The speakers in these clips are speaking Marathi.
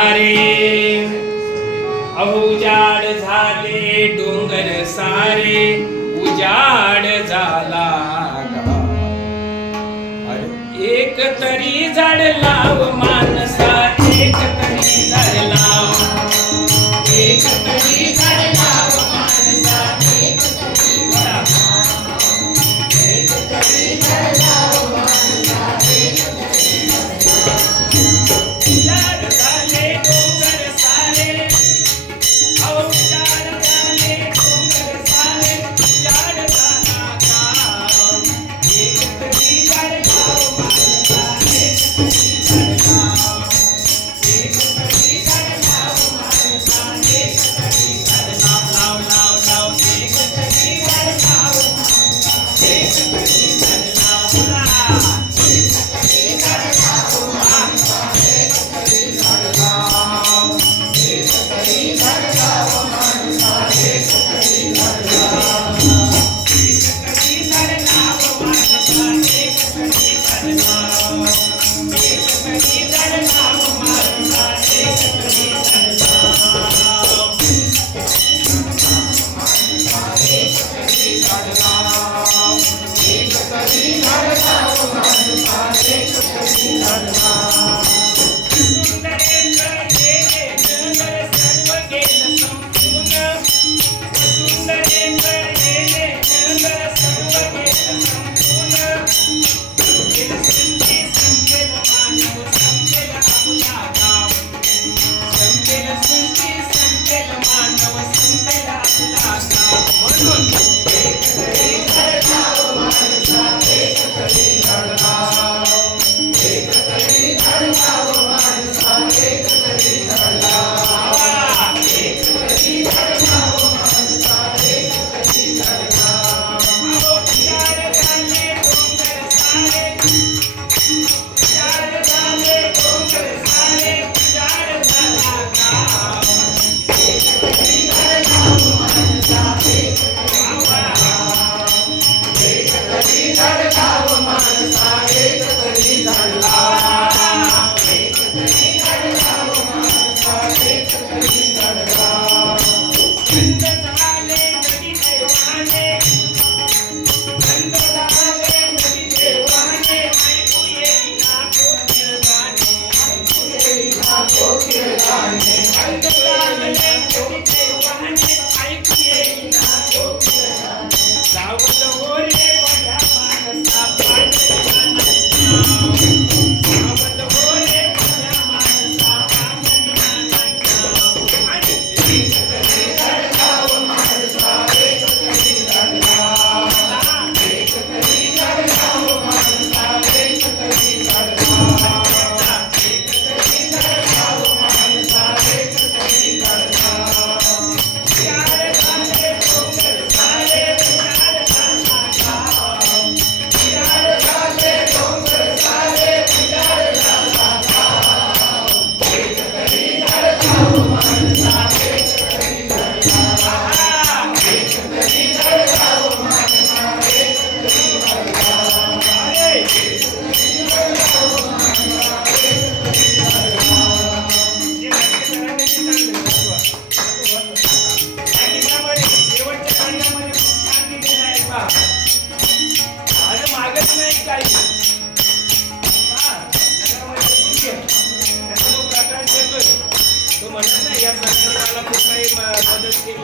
सारे। अवजाड झाले डोंगर सारे उजाड झाला एक तरी झाड लाव मा Thank you. சுந்தர் என்றார் Amém.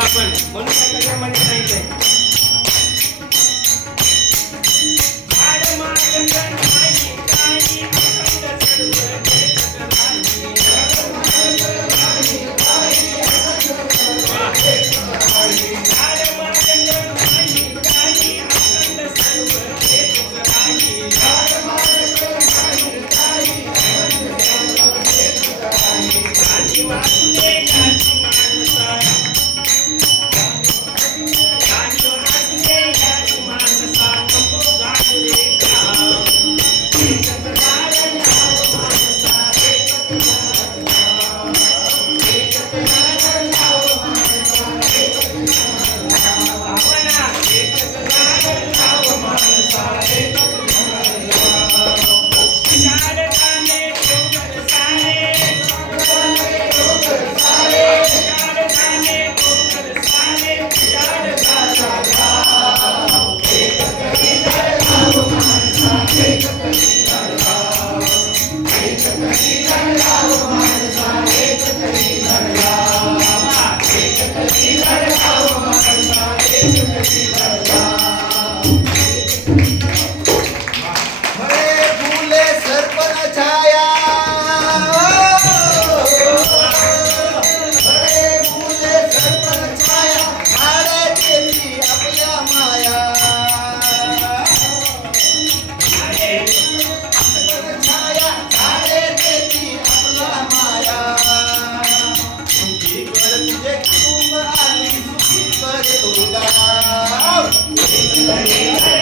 आपण म्हणून त्याच्यामध्ये सांगितलंय Amén.